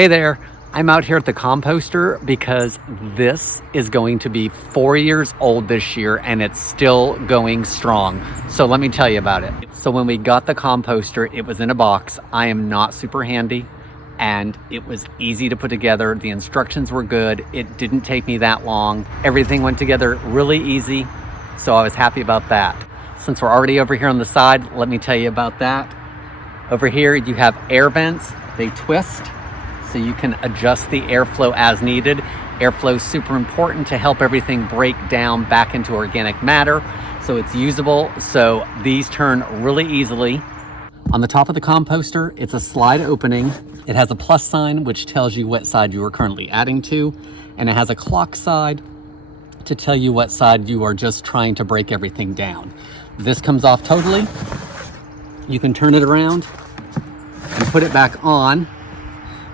Hey there, I'm out here at the composter because this is going to be 4 years old this year and it's still going strong. So let me tell you about it. So when we got the composter, it was in a box. I am not super handy and it was easy to put together. The instructions were good. It didn't take me that long. Everything went together really easy. So I was happy about that. Since we're already over here on the side, let me tell you about that. Over here, you have air vents. They twist, so you can adjust the airflow as needed. Airflow is super important to help everything break down back into organic matter, so it's usable. So these turn really easily. On the top of the composter, it's a slide opening. It has a plus sign, which tells you what side you are currently adding to, and it has a clock side to tell you what side you are just trying to break everything down. This comes off totally. You can turn it around and put it back on,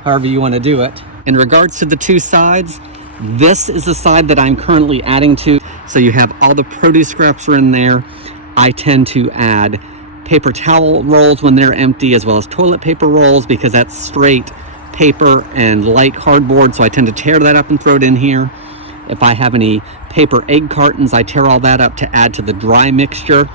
however you want to do it. In regards to the two sides, this is the side that I'm currently adding to. So you have all the produce scraps are in there. I tend to add paper towel rolls when they're empty, as well as toilet paper rolls, because that's straight paper and light cardboard. So I tend to tear that up and throw it in here. If I have any paper egg cartons, I tear all that up to add to the dry mixture.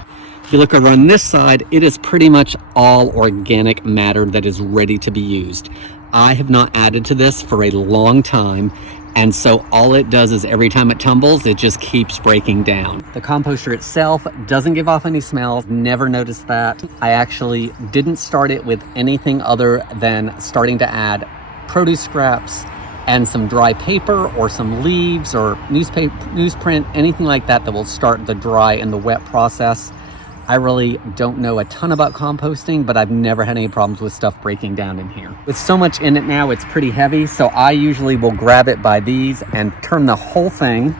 If you look over on this side, it is pretty much all organic matter that is ready to be used. I have not added to this for a long time, and so all it does is every time it tumbles, it just keeps breaking down. The composter itself doesn't give off any smells, never noticed that. I actually didn't start it with anything other than starting to add produce scraps and some dry paper or some leaves or newsprint, anything like that that will start the dry and the wet process. I really don't know a ton about composting, but I've never had any problems with stuff breaking down in here. With so much in it now, it's pretty heavy, so I usually will grab it by these and turn the whole thing.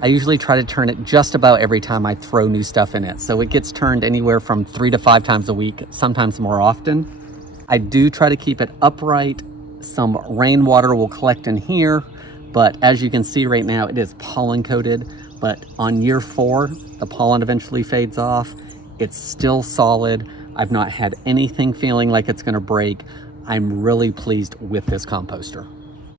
I usually try to turn it just about every time I throw new stuff in it. So it gets turned anywhere from 3 to 5 times a week, sometimes more often. I do try to keep it upright. Some rainwater will collect in here, but as you can see right now, it is pollen coated. But on year 4, the pollen eventually fades off. It's still solid. I've not had anything feeling like it's gonna break. I'm really pleased with this composter.